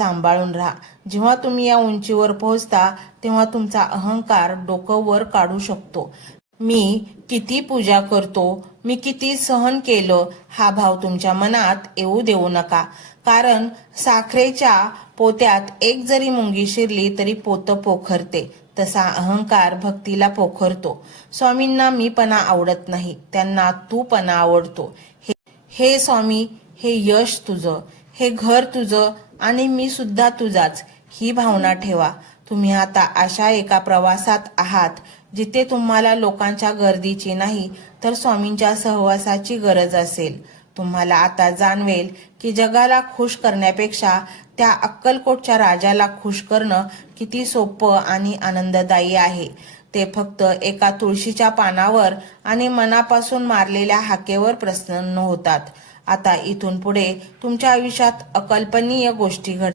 सांभाळून राहा। जेव्हा तुम्ही या उंचीवर पोहोचता तेव्हा तुमचा अहंकार डोकं वर काढू शकतो। मी किती पूजा करतो, मी किती सहन केलं, हा भाव तुमच्या मनात येऊ देऊ नका। कारण साखरेच्या पोत्यात एक जरी मुंगी शिरली तरी पोतं पोखरते, तसा अहंकार भक्तीला पोखरतो। स्वामींना मीपणा आवडत नाही, त्यांना तूपणा आवडतो। हे स्वामी, हे यश तुझं, हे घर तुझं आणि मी सुद्धा तुझाच, ही भावना ठेवा। तुम्ही आता अशा एका प्रवासात आहात जिथे तुम्हाला लोकांच्या गर्दीची नाही तर स्वामींच्या सहवासाची गरज असेल। तुम्हाला आता जाणवेल की जगाला खुश करण्यापेक्षा त्या अक्कलकोटच्या राजाला खुश करणं किती सोपं आणि आनंददायी आहे। ते फक्त एका तुळशीच्या पानावर आणि मनापासून मारलेल्या हाकेवर प्रसन्न होतात। आता इथून पुढे तुमच्या आयुष्यात अकल्पनीय गोष्टी घडतात।